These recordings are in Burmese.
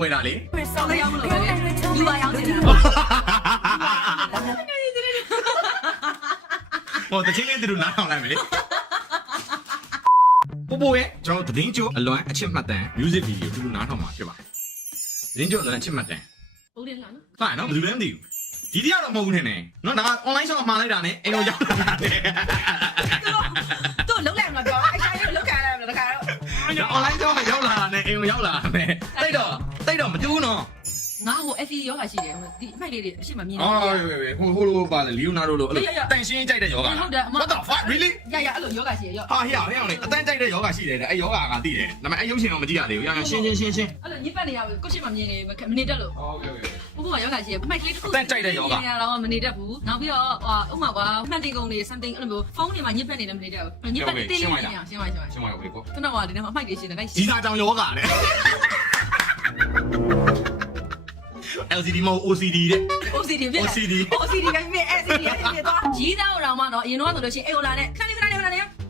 ဝယ်တာလေ ဆောင်းရောက်မလို့ပဲလူပါရောက်နေတာ ဟိုတချင်းလေးတို့နားထောင်လိုက်မယ်လေပို့ရဲ့ကျွန်တော်သတင်းကြိုအလွန်အချစ်မှတ်တမ်း music video တို့နားထောင်မှာဖြစ်ပါတယ်သတင်းကြိုအလွန်အချစ်မှတ်တမ်း ဟုတ်တယ်လားနော် ဖာနော်ဘယ်လိုလဲမသိဘူးဒီတရားတော့မဟုတ်ဘူးထင်တယ်နော်ဒါ online shop မှာလိုက်တာနဲ့အိမ်တော်ရောက်လာတယ် သူ့လုံးလိုက်မှာပြောအဲ့ဆိုင်ကိုလောက်ခံရတယ်တခါတော့ online shop မှာရောက်လာတာနဲ့အိမ်တော်ရောက်လာတယ်တိတ်တော့မတူးနော် ငါ့ကို FE ယောဂရှိတယ်ဒီအမိုက်လေးတွေအရှိမမြင် အော်ဟိုလိုပါလေလီယိုနာဒိုလိုအဲ့လိုတန်ရှင်းကြိုက်တဲ့ယောဂ ဟုတ်တယ် What the fuck really ရအဲ့လိုယောဂရှိရရော ဟာဟေ့အောင်လေအတန်းကြိုက်တဲ့ယောဂရှိတယ်အဲ့ယောဂကသိတယ်ဒါပေမဲ့အဲ့ရုပ်ရှင်တော့မကြည့်ရသေးဘူးရှင်းအဲ့လိုညစ်ပတ်နေရကိုရှိမမြင်နေမနေတတ်လို့ ဟုတ်ကဲ့ ဘုဘယောဂရှိရအမိုက်ကလေးတစ်ခု တန်းကြိုက်တဲ့ယောဂ နေရတော့မနေတတ်ဘူးနောက်ပြီးတော့ဥမာကွာမှန်တင်ကုန်တွေ something အဲ့လိုမျိုးဖုန်းတွေမှာညစ်ပတ်နေလည်းမနေတတ်ဘူးညစ်ပတ်တေးလေးနေရရှင်းပါရှင်းပါဦးကို ကျွန်တော်ကဒီနေ့မှာအမိုက်တွေရှင်းတယ်လိုက် ဒီစာကြောင်ယောဂတဲ့ LCD မဟုတ် OCD တဲ့ OCD ဖြစ်တယ် OCD ကမြင် LCD ကမြင်တော့ကြီးသားတော်မှတော့အရင်တော့ဆိုလို့ရှိရင်အေအိုလာနဲ့ခဏလေး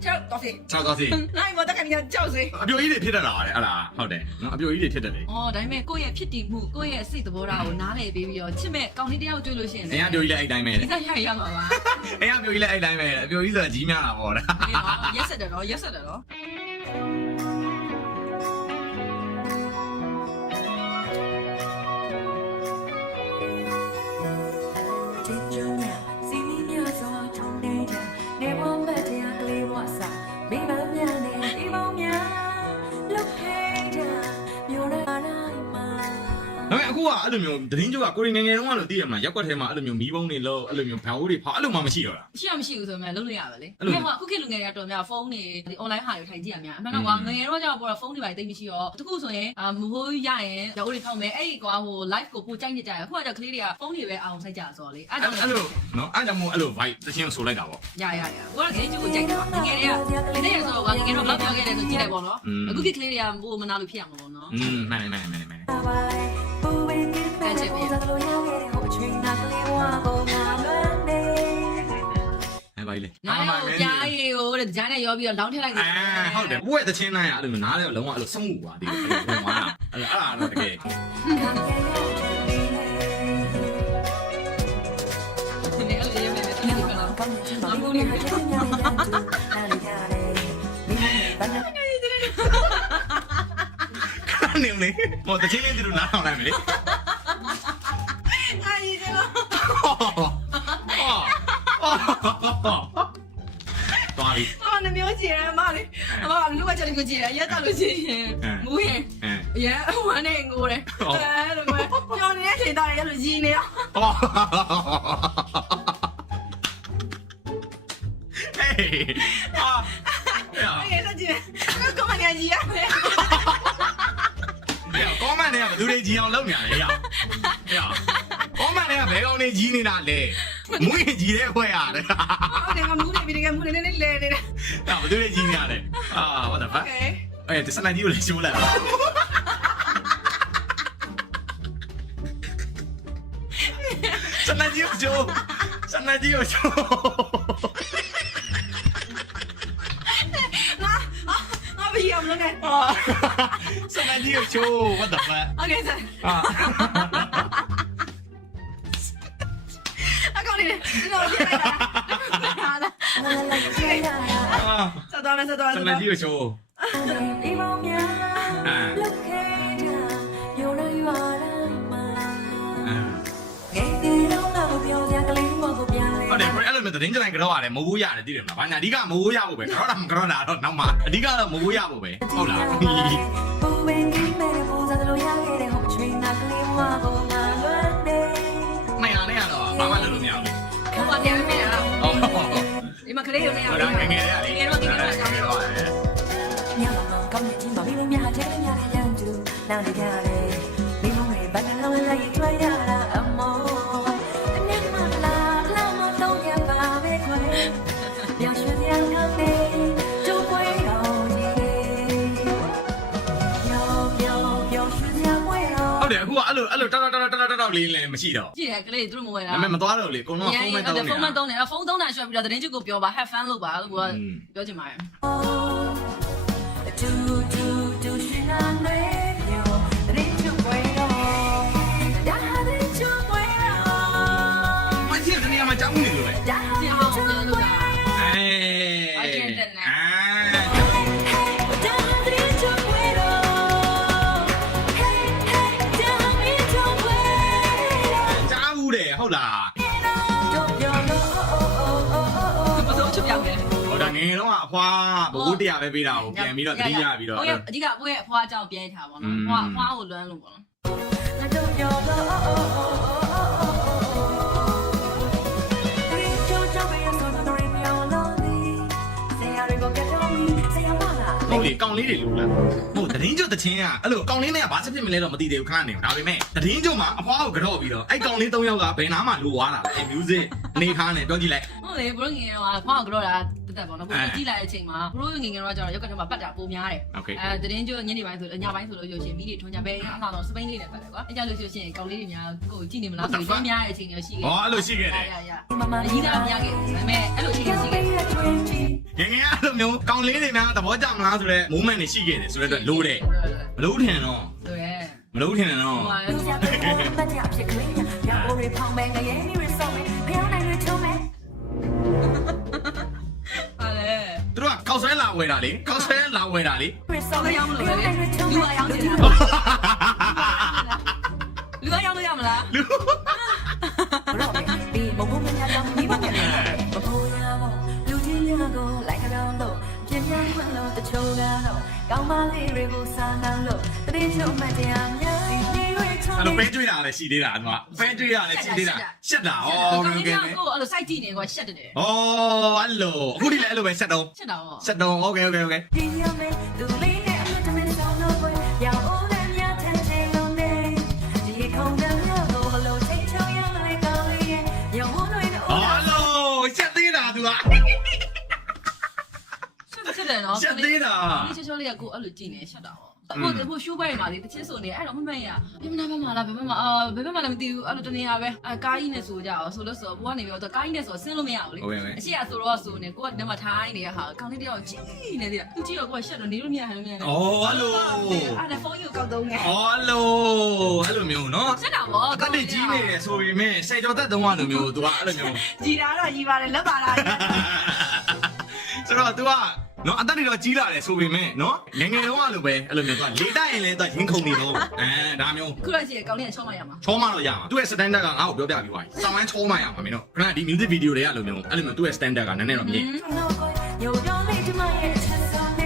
ချက်တော့စီ 6 coffee နိုင်မတော့ကနေကြောက်စေ အပြိုကြီးတွေဖြစ်တတ်တာတဲ့အဲ့ဒါဟုတ်တယ်နော်အပြိုကြီးတွေဖြစ်တတ်တယ် အော်ဒါပေမဲ့ကိုယ့်ရဲ့ဖြစ်တည်မှုကိုယ့်ရဲ့စိတ်သဘောထားကိုနားလည်ပေးပြီးတော့ချစ်မဲ့ကောင်းလေးတယောက်တွေ့လို့ရှိရင် အရင်အပြိုကြီးလည်းအဲ့တိုင်းပဲ ဒီစားရမှာပါ အရင်အပြိုကြီးလည်းအဲ့တိုင်းပဲအပြိုကြီးဆိုတာကြီးများတာပေါ့ဒါ ရက်ဆက်တယ်တော့ရက်ဆက်တယ်တော့အခုကအဲ့လိုမျိုးသတင်းကြိုကကိုရီငယ်ငယ်တုန်းကလို့သိရမှာရက်ွက်ထဲမှာအဲ့လိုမျိုးမီးပုံးတွေလို့အဲ့လိုမျိုးဘောင်တွေဖောက်အဲ့လိုမှမရှိတော့တာ ရှိမရှိဘူးဆိုမှလုံးလို့ရပါလေ။ဒီမှာအခုခေတ်လူငယ်တွေတော်များဖုန်းတွေဒီ online ဟာတွေထိုင်ကြည့်ရများအမှန်တော့ကွာငယ်ငယ်တော့ကြောက်ပေါ်တော့ဖုန်းတွေပါတိတ်မရှိတော့တခုဆိုရင်မဟုတ်ရရင်ရောတွေထောက်မယ်အဲ့ဒီကွာဟို live ကိုပို့ကြိုက်နေကြရအခုကကြောက်ကလေးတွေကဖုန်းတွေပဲအောင်ဆိုင်ကြဆိုတော့လေအဲ့လိုနော်အဲ့ကြောင့်မို့အဲ့လို vibe တချင်းဆိုလိုက်တာပေါ့ ရကိုကငယ်ချင်းကိုကြိုက်တယ်ငယ်တွေကငယ်ဆိုတော့ငယ်တော့ဘလောက်ပြောခဲ့တယ်ဆိုကြည့်လိုက်ပေါ့နော်အခုခေတ်ကလေးတွေကဘိုးမနာလို့ဖြစ်ရမှာပေါ့နော်မှန်အဲ့ချက်ပဲအဲ့ပါလေ နားရောကြားရီကိုတဲ့ကြားနဲ့ရောပြီးတော့လောင်းထည့်လိုက်တယ်ဟုတ်တယ်ဘွဲ့တချင်းနိုင်အဲ့လိုနားလဲလုံးဝအဲ့လိုစမှုပါဒီလိုဝင်သွားတာအဲ့တော့တကယ်နေအဲ့လိုရေးမယ်တိကျကတော့အမှုလေးနေလေဟိုတချင်းလေးတို့နားထောင်လိုက်မယ်လေအာရီတယ်လို့တော်ပြီအော်နှမျိုးကြည့်ရအမလေးအမကလူကချက်လေးကိုကြည့်ရရက်တော့လို့ကြည့်ရင်မူးရင်ရဲဝမ်းနေငိုတယ်အဲ့လိုပဲပြောနေတဲ့အချိန်တော့ရဲလို့ကြီးနေရောဟေးအဲ့ဒါကြည့်ကောမန်ကြီးရတယ်ကောမန်တွေကဘယ်သူတွေကြီးအောင်လုပ်နေရလဲဟေးကောမန်တွေကဘယ်ကောင်တွေကြီးနေတာလဲမွေးကြီးတဲ့ခွဲရတယ်ဟုတ်တယ်ကမူးနေပြီကမူးနေနေလဲနေတယ်ဘယ်သူတွေကြီးနေရလဲwhat the fuck အဲ့ဒီစနကြီးကိုလည်းရှိုးလိုက်ပါစနကြီးကိုချိုးဘယ်ရောက်လဲစနကြီးကိုချိုး what the fuck okay sir အကောင်လေးတော့ပြလိုက်တာဟာလားဆက်တော့မယ်စနကြီးကိုချိုးဒီမောင်များလုတ်ခဲကြရုံနဲ့ရွာတိုင်းမှာငယ်တီတော့တော့ပြောကြကလေးမဟုတ်ပြန်လေဟုတ်တယ်အဲ့လိုမျိုးသတင်းကြတိုင်းကြောက်ရတယ်မဟုတ်ရတယ်သိတယ်မလားဘာညာအဓိကမဟုတ်ရဖို့ပဲကြောက်တာမကြောက်တာတော့နောက်မှအဓိကတော့မဟုတ်ရဖို့ပဲဟုတ်လားဘူဝင်းကြီးမဲ့ပူဇာလို့ရခဲ့တဲ့ဟိုချွေးနာကလေးမဟုတ်မှာလွတ်နေမရနဲ့တော့ဘာမှလုပ်လို့မရဘူးခေါင်းပြန်မရအောင်ဒီမှာကလေးတွေမရဘူးငယ်ရလေငယ်တော့ကြောက်တယ်ညမကောင်းနေချင်းမပြီးလို့များတယ်များတယ်ရန်သူနောက်နေကြတယ်မိမမေဘယ်လိုလဲလိုက်ကြွရတာအမောနေမလာလာမတော့ရပါပဲခွေပြောင်းရွှေ့ပြန်ကနေကျိုးပွဲတော်ကြီးပြောင်းရွှေ့ပြန်ပွဲတော်ဟုတ်တယ်အခုကအဲ့လိုတောက်လေးလည်းမရှိတော့ကြည့်ရကလေးသူတို့မဝဲတာဒါပေမဲ့မသွားတော့လေအကုန်လုံးဖုန်းမဲ့တောင်းနေတာဖုန်းမဲ့တောင်းနေတာဖုန်းတောင်းတာရွှေ့ပြီးတော့သတင်းချုပ်ကိုပြောပါ have fun လုပ်ပါလို့ကပြောချင်ပါတယ်တူရှင်နာနေပြောသတင်းချုပ်ပွဲ ဟုတ်လား တို့ပြောလို့ ဘယ်လိုချပြောင်းလဲ ဟိုဒါငယ်တော့အဖွားဘိုးတရားပဲပေးတာကိုပြန်ပြီးတော့တတိယပြီးတော့ ဟုတ်ရဲ့အဓိကအဖိုးရဲ့အဖွားအကြောင်းပြန်ထားပါတော့အဖွားကိုလွမ်းလို့ပေါ့နော် တို့ပြောလို့ဒီချိုးချပဲရဆိုတော့ရီပြောလို့ဒီဆရာတွေကိုကတ်တော့မီဆရာမလား ဟုတ်လေကောင်လေးတွေလူလားဟုတ်တရင်ကျုပ်တချင်းကအဲ့လိုကောင်လေးနဲ့ကဘာဖြစ်မလဲတော့မသိသေးဘူးခဏနေဒါပေမဲ့တရင်ကျုပ်မှာအဖွားကိုကြော့ပြီးတော့အဲ့ကောင်လေး၃ယောက်ကဘယ်နာမှလိုသွားတာလဲ music အနေခါနဲ့ပြောကြည့်လိုက် ဟုတ်လေဘရိုငယ်တော့အဖွားကိုကြောတာတက်ပေါ့နော်ဘရိုကြည့်လိုက်တဲ့အချိန်မှာဘရိုငယ်ငယ်တော့ကျတော့ရုပ်ကထဲမှာပတ်တာပိုများတယ်တရင်ကျညနေပိုင်းဆိုညပိုင်းဆိုလို့ရှိရင်မိတွေထွန်းကြပဲအလားတော့စပိန်လေးနဲ့ပတ်တယ်ကွာအဲ့ကြလို့ရှိရင်ကောင်လေးတွေများကိုကြည့်နေမလားဆိုပြီးများတဲ့အချိန်တွေရှိခဲ့ ဟောအဲ့လိုရှိခဲ့တယ် မမ အကြီးသားများခဲ့ဒါပေမဲ့အဲ့လိုရှိခဲ့ရှိခဲ့ ငယ်ငယ်အဲ့လိုမျိုးကောင်လေးတွေများသဘောကျမလားဆိုတော့ moment တွေရှိခဲ့တယ်ဆိုတော့လိုတယ်မလို့ထင်တော့ 对， မလို့ထင်တော့ လူစားတဲ့ဘတ်ကြဖြစ်ကလေးရအိုးရဖောင်းမဲငရဲမီရဆောင်းမဲဖျောင်းနိုင်ရချုံမဲ 好嘞， သူတို့ကကောက်ဆွဲလာဝယ်တာလေကောက်ဆွဲလာဝယ်တာလေ ရဆောင်းမဲဖျောင်းနိုင်ရချုံ လူ မဲ 啊养起来，လူ啊养都养不啦？ လူ ဘရောဒီမဘုံမညာတော့ဒီမညာမဘုံရဘောလူချင်းရကိုလိုက်ကြောင်းတော့ပြင်းပြင်းခွန်းလို့တချို့ကတော့ကောင်းမလေးတွေကိုစားနှောင်းလို့တရင်ချုံမတရားများဒီရချုံ အဲ့လိုပဲကြွေးတာလည်းရှိသေးတာသူကပဲကြွေးတာလည်းရှိသေးတာရှက်တာဩ 我 โอ 跟你 เค 讲，我အဲ့လိုစိုက်ကြည့်နေကွာရှက်တယ် ဩအဲ့လိုအခုဒီလည်းအဲ့လိုပဲဆက်တော့ ရှက်တော့ ဆက်တော့โอเคโอเคโอเค ဒီရမဲသူလေးနဲ့အမှုတမန်ဆောင်လို့ပဲရောင်အိုးနဲ့မြတ်ထန်ချင်းလုံးနဲ့ဒီခုံတဲ့မြို့ကိုဘလို့ချိန်ချုံရလိုက်ကောင်းလေးရဲ့ရောင်ဝန်းတွေနဲ့ ဩအဲ့လိုရှက်သေးတာသူက ရှက်တယ်နော် ရှက်သေးတာ ဒီချောချောလေးကကိုအဲ့လိုကြည့်နေရှက်တာဟိုရှိုးပိုင်းမှာလေတချင်းဆိုနေအဲ့တော့မမရဘယ်မှာဘယ်မှာလားဘယ်မှာဘယ်မှာလည်းမသိဘူးအဲ့လိုတနေရပဲကားကြီးနဲ့ဆိုကြအောင်ဆိုလို့ဆိုဘိုးကနေပြီးတော့ကားကြီးနဲ့ဆိုဆင်းလို့မရဘူးလေအရှိကဆိုတော့ဆိုနေကိုကဒီမှာထိုင်းနေတဲ့ဟာကောင်လေးတယောက်ကြီးနေသေးတာသူကြည့်တော့ကိုကရှက်တော့နေလို့မရဟန်လို့မရ ဩအဲ့လို အဲ့ဒါဖုန်းယူကောက်သုံးနေ ဩအဲ့လိုအဲ့လိုမျိုးနော် ရှက်တာဗော ကတ်တိကြီးနေတယ်ဆိုပေမဲ့စိတ်တော်သက်သုံးရလိုမျိုးသူကအဲ့လိုမျိုး ကြည်တာတော့ကြီးပါတယ်လက်ပါလား ဆိုတော့ तू ကနော်အသက်တွေတော့ကြီးလာတယ်ဆိုပေမဲ့နော်ငယ်ငယ်တော့လို့ပဲအဲ့လိုမျိုး तू လေတိုက်ရင်လည်း तू ရင်ခုန်နေတော့ဒါမျိုး ခုတော့ရှိကောင်လေးကချောင်းလိုက်ရမှာ ချောမတော့ရမှာသူ့ရဲ့ standard ကငါ့ကိုပြောပြပြီးသွားပြီစောင်းဝိုင်းချောမရမှာမင်းတို့ခဏဒီ music video တွေကအဲ့လိုမျိုးအဲ့လိုမျိုးသူ့ရဲ့ standard ကနည်းနည်းတော့မြင် 有用力就买也成熟嘞，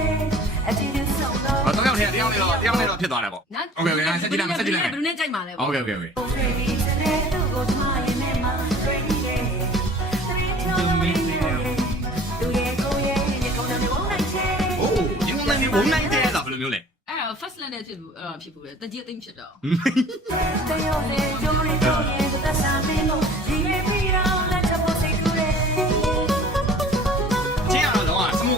哎，今天送到。 ဟောတော့ရောက်တယ်တယောက်နဲ့တော့ဖြစ်သွားတယ်ပေါ့ โอเคโอเคဆက်ကြည့်လိုက်ဆက်ကြည့်လိုက် ဘယ်လိုနဲ့ကြိုက်မှာလဲ โอเคโอเคโอเค 我吹你这里路过这么也没嘛，吹你嘞，吹你跳没嘞，路也够也也够那你往哪去？ โอ้ဒီမနေ့ဘုံနိုင်တဲ့တာဘယ်လိုမျိုးလဲ အဲ့တော့ first land နဲ့ဖြစ်ဘူးအဲ့တော့ဖြစ်ဘူးလေတကြီးအသိဖြစ်တော့ 对哟嘞，就没就也就在山里路，一夜飞到来这不谁哭嘞？ ကျင်းရတော့စမှု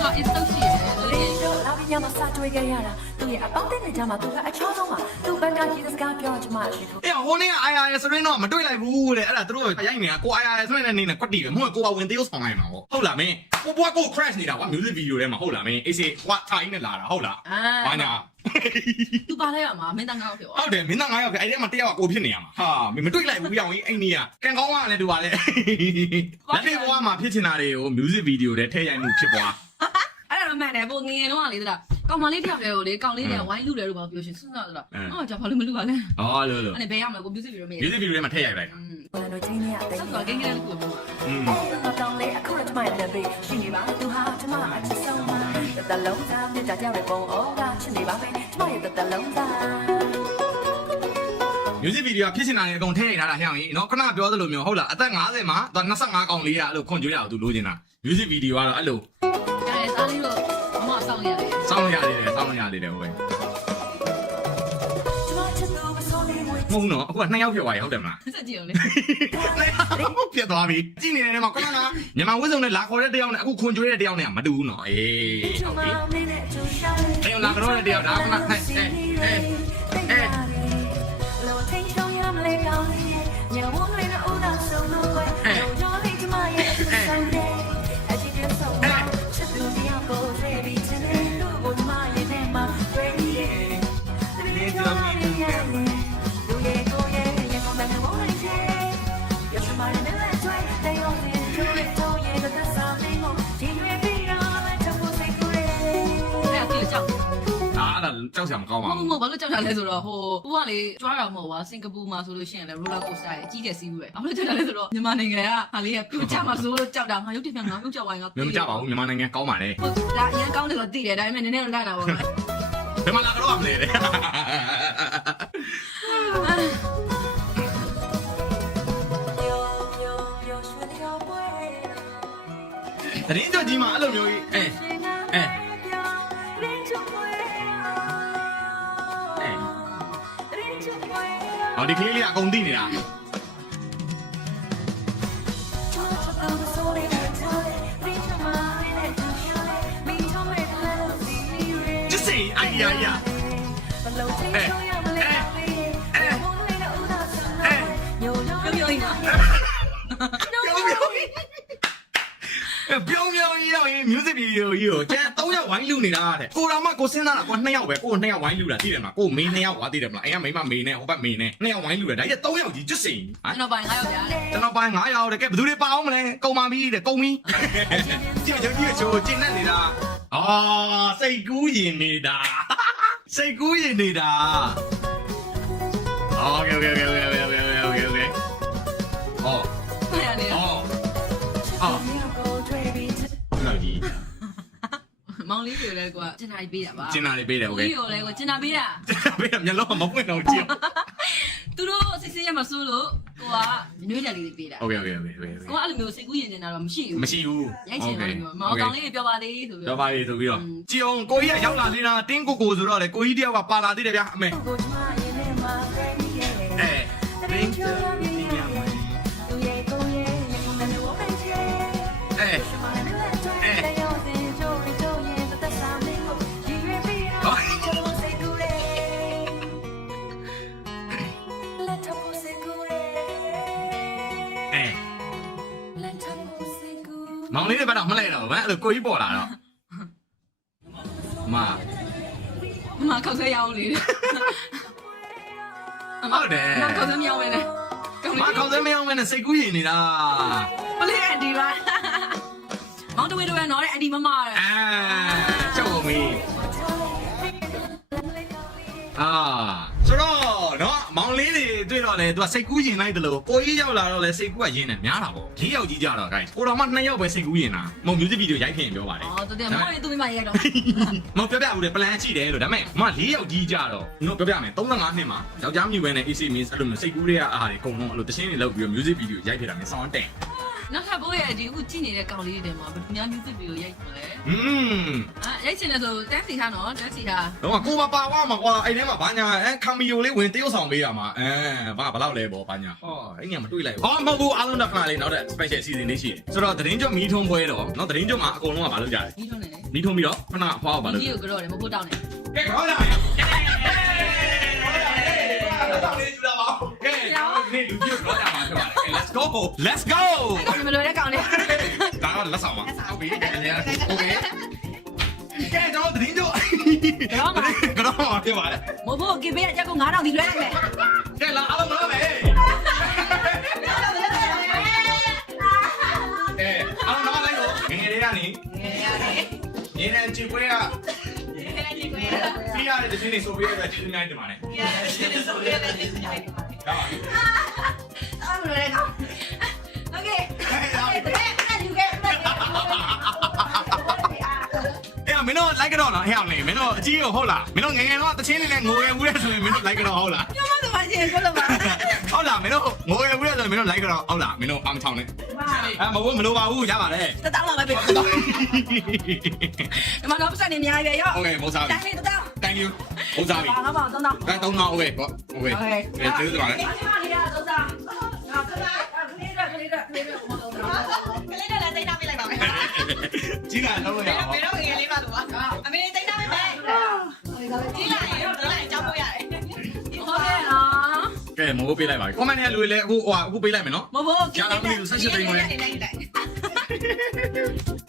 တော့ it's so shit 你说老板娘嘛啥都给呀啦，都也包的那家嘛都还超重嘛，都搬家去的是干表子嘛去。 အေးဟိုနေ့က IR ဆိုရင်တော့မတွေ့လိုက်ဘူးတဲ့အဲ့ဒါသူတို့ရိုက်နေတာကို IR ဆိုရင်လည်းနေနေကွက်တီပဲမဟုတ်ကိုပါဝင်သေးအောင်ဆောင်လိုက်မှာပေါ့ဟုတ်လားမင်းကိုဘွားကို crash နေတာကွာ music video ထဲမှာဟုတ်လားမင်းအေးစေဟွာထိုင်းနဲ့လာတာဟုတ်လားဘာညာ သူပါလိုက်ရမှာမင်းတန်းကောင်းဖြစ်သွား ဟုတ်တယ်မင်းသား9ယောက်ပဲအဲ့ထဲမှာ1ယောက်ကကိုဖြစ်နေရမှာဟာမင်းမတွေ့လိုက်ဘူးပြောင်းရင်အိမ်ကြီးကကန်ကောင်းကလည်းတူပါလေလက်တွေဘွားမှာဖြစ်ချင်တာတွေကို music video ထဲထည့်ရိုက်မှုဖြစ်သွား အဲ့ဒါတော့မှန်တယ်ပိုငငယ်တော့လေတလားကောင်မလေးတယောက်တည်းကိုလေကောင်လေးတွေကဝိုင်းလူတယ်လို့ပြောရှင်စဉ်းစားတော့အော်ကြောင့်ဘာလို့မလူပါလဲ ဟောလို့ အဲ့ဒါဘယ်ရမလဲကို music video မေး music video ထဲမှာထည့်ရိုက်လိုက်တာ 我那今年得 ဆက်သွားကိန်းကလေးကိုပြောပါ อืม 我当你一口就买了呗，心里吧都好，他妈吃手嘛，得得龙山，你家家的公欧啦，心里吧呗，他妈也得得龙山。 music video ဖြစ်ချင်တာတွေအကုန်ထည့်ရိုက်ထားတာဟဲ့အောင်ကြီးနော်ခဏပြောသလိုမျိုးဟုတ်လားအသက်50မှာ25ကောင်လေးကအဲ့လိုခွန်ကြွေးရအောင်သူလိုချင်တာ music video ကတော့အဲ့လို အဲ့ဒါသားလေးတို့မမဆောင်ရတယ် စောင်းရသေးတယ်စောင်းရသေးတယ်ဟုတ်ပဲ 他妈吃都不说你会。 မဟုတ်နော်အခုက2ယောက်ဖြစ်သွားပြီဟုတ်တယ်မလား ဆက်ကြည့်အောင်လေ ပြတ်သွားပြီကြည့်နေတဲ့နေမှာခဏကမြန်မာဝိဇ္ဇုံနဲ့လာခေါ်တဲ့တယောက်နဲ့အခုခွန်ကြွေးတဲ့တယောက်နဲ့ကမတူဘူးနော်အေးဟုတ်ပြီတယောက်လာခေါ်တဲ့တယောက်ဒါကမှလ ကြောက်စရာမကောင်းပါ မ ဘူး ဟုတ်ဘာလို့ကြောက်တာလဲဆိုတော့ဟိုဦးကလေကြွားတာမဟုတ်ပါစင်ကာပူမှာဆိုလို့ရှိရင်လေ roller coaster အကြီးကျယ်စီးဘူးပဲဘာလို့ကြောက်တာလဲဆိုတော့မြန်မာနိုင်ငံကဟာလေးကပြိုကျမှာဆိုလို့ကြောက်တာငါရုပ်တပြန်ငါရုပ်ကြောက်ဝိုင်းက မင်းမကြောက်ပါဘူးမြန်မာနိုင်ငံကောင်းပါလေ ဟုတ်ဒါအရင်ကောင်းတယ်ဆိုသိတယ်ဒါပေမဲ့နည်းနည်းတော့လိုက်တာပေါ့ ဘယ်မှာလာတော့မလဲတဲ့တရင်ကြကြီးမှာအဲ့လိုမျိုးကြီးဟောဒီကလေးလေးအကုန်သိနေတာ just say 哎呀呀ပြုံးပြုံးကြီးနော် ပြောင်းပြောင်းကြီးတော့ music video ကြီးကိုကျန်3ယောက်ဝိုင်းလူနေတာတဲ့ကိုတော်မကိုစဉ်းစားတာကို2ယောက်ပဲကို2ယောက်ဝိုင်းလူတာသိတယ်မလားကိုမင်း2ယောက်ဝါသိတယ်မလားအိမ်ကမိန်းမမေနဲ့ဟိုဘက်မေနဲ့2ယောက်ဝိုင်းလူတယ်ဒါကြီး3ယောက်ကြီး just say ကျွန်တော်ပိုင်9ယောက်ကြားတယ် ကျွန်တော်ပိုင်း9ယောက်တဲ့ကဲဘယ်သူတွေပါအောင်မလဲကုန်ပါပြီတဲ့ကုန်ပြီကြည့်ကြည့်ချိုးကျင်းနေနေတာအာစိတ်ကူးရင်နေတာစိတ်ကူးရင်နေတာโอเคโอเคโอเคโอเคโอเคโอเคโอเคဟော ဟုတ်ရတယ် ဟောဟောလောက်ကြီး မောင်လေးတွေလည်းကွာကျင်နာကြီးပေးတာပါ ကျင်းနာလေးပေးတယ်โอเค ဦးရောလည်းကွာကျင်နာပေးတာ ပေးတယ်မျက်လုံးမပွင့်တော့ကြည့် သူတို့စစ်စစ်ရမှာစိုးလို့ကိုကနွေးတယ်လေးပေးတာ โอเคโอเคโอเคโอเค ကိုကအဲ့လိုမျိုးစိတ်ကူးရင်နေတာတော့မရှိဘူး မရှိဘူး ရိုက်ချင်တယ်မျိုးမောင်ကောင်လေးပြောပါလေးဆိုပြီး တော့ပါလေဆိုပြီးတော့ကြည်အောင်ကိုကြီးကရောက်လာနေတာတင်းကိုဆိုတော့လေကိုကြီးတယောက်ကပါလာသေးတယ်ဗျာအမေတင်းကိုမောင်လေးတွေဘာတော့မလဲတော့ဗျအဲ့လိုကိုကြီးပေါ်လာတော့မ မခောက်ဆွဲရအောင်လေ ဟုတ်တယ် မခောက်ဆွဲမရအောင်လေ မခေါင်းစဲမအောင်နဲ့စိတ်ကူးရင်နေတာ ပလေးအန်ဒီပါမောင်တဝဲတော့နော်တဲ့အန်ဒီမမတဲ့ အာကြောက်ကုန်ပြီအာဆိုတော့နော်မောင်လေးတွေတွေ့တော့လေသူကစိတ်ကူးရင်လိုက်တယ်လို့ကိုကြီးရောက်လာတော့လေစိတ်ကူးကရင်တယ်များတာပေါ့၄ယောက်ကြီးကြတော့ guys ကိုတော်မှ2ယောက်ပဲစိတ်ကူးရင်တာမဟုတ် music video ရိုက်ခင်ပြောပါလေ အော်တူတယ်မောင်လေးသူမိမရဲတော့ မပြောပြဘူးလေ plan ရှိတယ်လို့ဒါပေမဲ့မ4ယောက်ကြီးကြတော့ကျွန်တော်ပြောပြမယ်35နှစ်မှာယောက်ျားမြူပဲနဲ့ AC means အဲ့လိုမျိုးစိတ်ကူးတွေကအားတွေအကုန်လုံးအဲ့လိုတခြင်းတွေလောက်ပြီးတော့ music video ရိုက်ဖြစ်တာမျိုး sound တက် နောက်ထပ်ဘိုးရဲ့ဒီအခုကြည့်နေတဲ့ကောင်လေးတွေမှာဘယ်များ music video ရိုက်မှာလဲ ရိုက်ချင်တယ်ဆိုတန်းစီထားနော်တန်းစီထား တော့ကိုပါဝါမှာကွာအဲ့ထဲမှာဘာညာခမီယိုလေးဝင်တရုတ်ဆောင်ပေးရမှာဘာဘလောက်လဲပေါ့ဘာညာဟောအဲ့ညမတွေ့လိုက်ဘူးဟောမဟုတ်ဘူးအားလုံးတော့ခဏလေးနောက်တဲ့ special season လေးရှိတယ်ဆိုတော့သတင်းကြွမီးထုံးပွဲတော့နော်သတင်းကြွမှာအကုန်လုံးကဘာလုပ်ကြလဲ ဒီထုံးနေလေ မီးထုံးပြီးတော့ခဏဖွားဘာလုပ် ဒီကိုကြော်တယ်မဖို့တောင်းနေ ကဲခေါ်လာမယ်ကဲနေလူပြတော့ကြမှာဖြစ်ပါတယ် let's go let's go မလို့တဲ့ကောင်လေး ဒါတော့လက်ဆောင်ပါဟုတ်ပြီကဲလေโอเคကဲတော့သတင်းကြွကတော့မှာဖြစ်ပါတယ် မဖို့ကေပေးအချက်ကို9000ဒီလွှဲလိုက်မယ် ကဲလာအားလုံးလာမယ်အားလုံးလာလိုက်တော့ငယ်တွေကနေငယ်တဲ့ချစ်ပွဲကပြရတဲ့တင်းနေဆိုပြီးတော့ကျေးဇူးများတင်ပါတယ်အားမလို့တဲ့ကောင်โอเคယူခဲ့ မင်းတို့လိုက်ကြတော့နော်ဟဲ့အောင်လေမင်းတို့အကြီးကိုဟုတ်လားမင်းတို့ငယ်ငယ်တော့တချင်းနေနဲ့ငိုရဘူးတဲ့ဆိုရင်မင်းတို့လိုက်ကြတော့ဟုတ်လား ပြောမှတော့မရှိရင်ပြောလို့ပါ ဟုတ်လားမင်းတို့ငိုရဘူးတဲ့ဆိုရင်မင်းတို့လိုက်ကြတော့ဟုတ်လားမင်းတို့အောင်ချောင်းနေမဟုတ်မလို့ပါဘူးရပါတယ် တတောင်းလာပဲပြီဒီမှာတော့ပတ်စံနေအများကြီးပဲရော โอเคမိုးစားပြီ တိုင်းလေးတတောင်း thank you မိုးစားပြီ ပါတော့ပါတော့တော့ အဲ3000โอเคပေါ့โอเคကျေးဇူးပါလေ ဒီမှာနေရတော့တော့ကလေးတော့မတော့တော့ ကလေးနဲ့လည်းတိတ်ထားပေးလိုက်ပါမယ် ကြီးလာတော့ရအောင် မေတော့ငယ်လေးပါလို့ပါအမေတိတ်ထားပေးမယ်ကြီးလာရင်တော့လည်းကြောက်ဖို့ရတယ် ဟုတ်ကဲ့နော် ကဲမိုးပေးလိုက်ပါ comment နဲ့လူတွေလည်းအခုပေးလိုက်မယ်နော် မဖို့ ကြာတော့ပြီဆက်ရှင်းပေးမယ် လိုက်